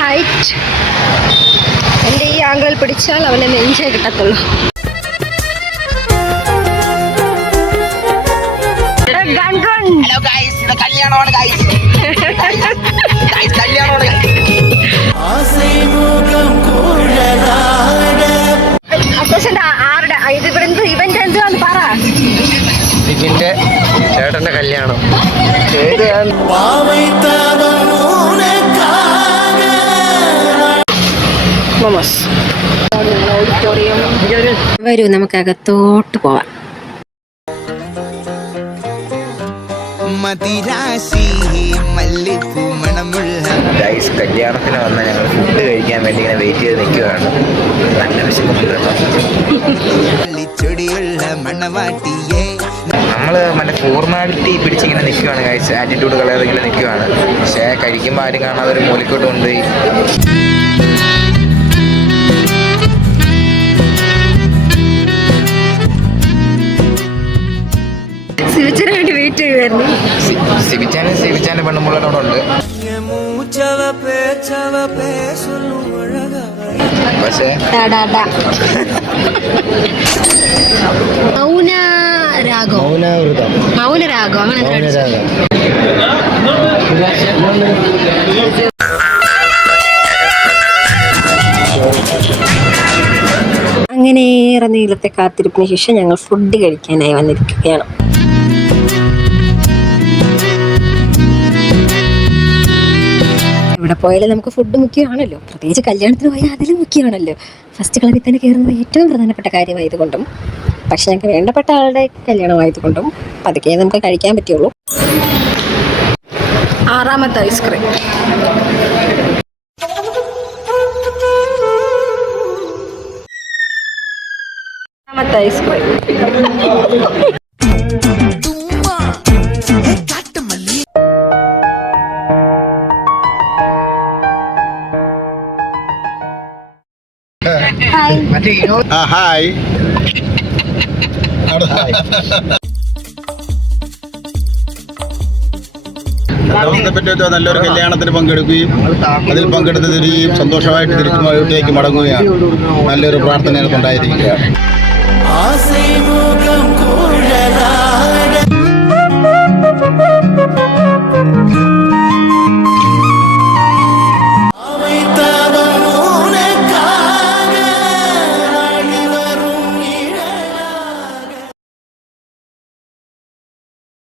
Height എൻ്റെ ഈ ആംഗിളിൽ പിടിച്ചാൽ അവനെ നെഞ്ചേ കിട്ടത്തുള്ളൂ. ഹലോ ഗൈസ്, ഇത് കല്യാണമാണ് ഗൈസ്. കല്യാണമാണ്. ആരുടെ ഇവന്റ് എന്തുവാന്ന് പറ. ഇതിന്റെ ചേട്ടന്റെ കല്യാണം. വരൂ, നമുക്ക് അകത്തോട്ട് പോവാം. ഗൈസ്, കല്യാണത്തിന് വന്ന ഞങ്ങൾ ഫുഡ് കഴിക്കാൻ വേണ്ടി ഇങ്ങനെ വെയിറ്റ് ചെയ്ത് നിൽക്കുകയാണ്. നല്ല വിശക്കുന്നുണ്ട്. നമ്മൾ മറ്റേ ഫോർമാലിറ്റി പിടിച്ചിങ്ങനെ നിൽക്കുകയാണ് ഗൈസ്. ആറ്റിറ്റ്യൂഡ് കളയാതെ ഇങ്ങനെ നിൽക്കുകയാണ്. പക്ഷേ കഴിക്കുമ്പോൾ ആരും കാണാതെ ഒരു മൂലക്കോട്ട് കൊണ്ടുപോയി. സിവിച്ചിന് വേണ്ടി വെയിറ്റ് ചെയ്യുമായിരുന്നു. സിവിച്ചാൻ്റെ പെണ്ണുമ്പിള്ളേരോടുണ്ട്. പക്ഷേ മൗനരാഗം അങ്ങനെ അങ്ങനെ ഏറെ നീളത്തെ കാത്തിരിപ്പിന് ശേഷം ഞങ്ങൾ ഫുഡ് കഴിക്കാനായി വന്നിരിക്കുകയാണ്. എവിടെ പോയാലും നമുക്ക് ഫുഡ് മുഖ്യമാണല്ലോ. പ്രത്യേകിച്ച് കല്യാണത്തിന് പോയാൽ അതിലും മുഖ്യമാണല്ലോ. ഫസ്റ്റ് ക്ലബിൽ തന്നെ കയറുന്നത് ഏറ്റവും പ്രധാനപ്പെട്ട കാര്യമായതുകൊണ്ടും പക്ഷെ ഞങ്ങൾക്ക് വേണ്ടപ്പെട്ട ആളുടെ കല്യാണമായതുകൊണ്ടും പതുക്കെ നമുക്ക് കഴിക്കാൻ പറ്റുള്ളൂ. 6ാമത്തെ ഐസ്ക്രീം. ഹായ്. ദിവസത്തെ പറ്റി നല്ലൊരു കല്യാണത്തിന് പങ്കെടുക്കുകയും അതിൽ പങ്കെടുത്ത് തിരികെയും സന്തോഷമായിട്ട് തിരിച്ചു വീട്ടിലേക്ക് മടങ്ങുകയാണ്. നല്ലൊരു പ്രാർത്ഥന ഉണ്ടായിരിക്കുകയാണ്.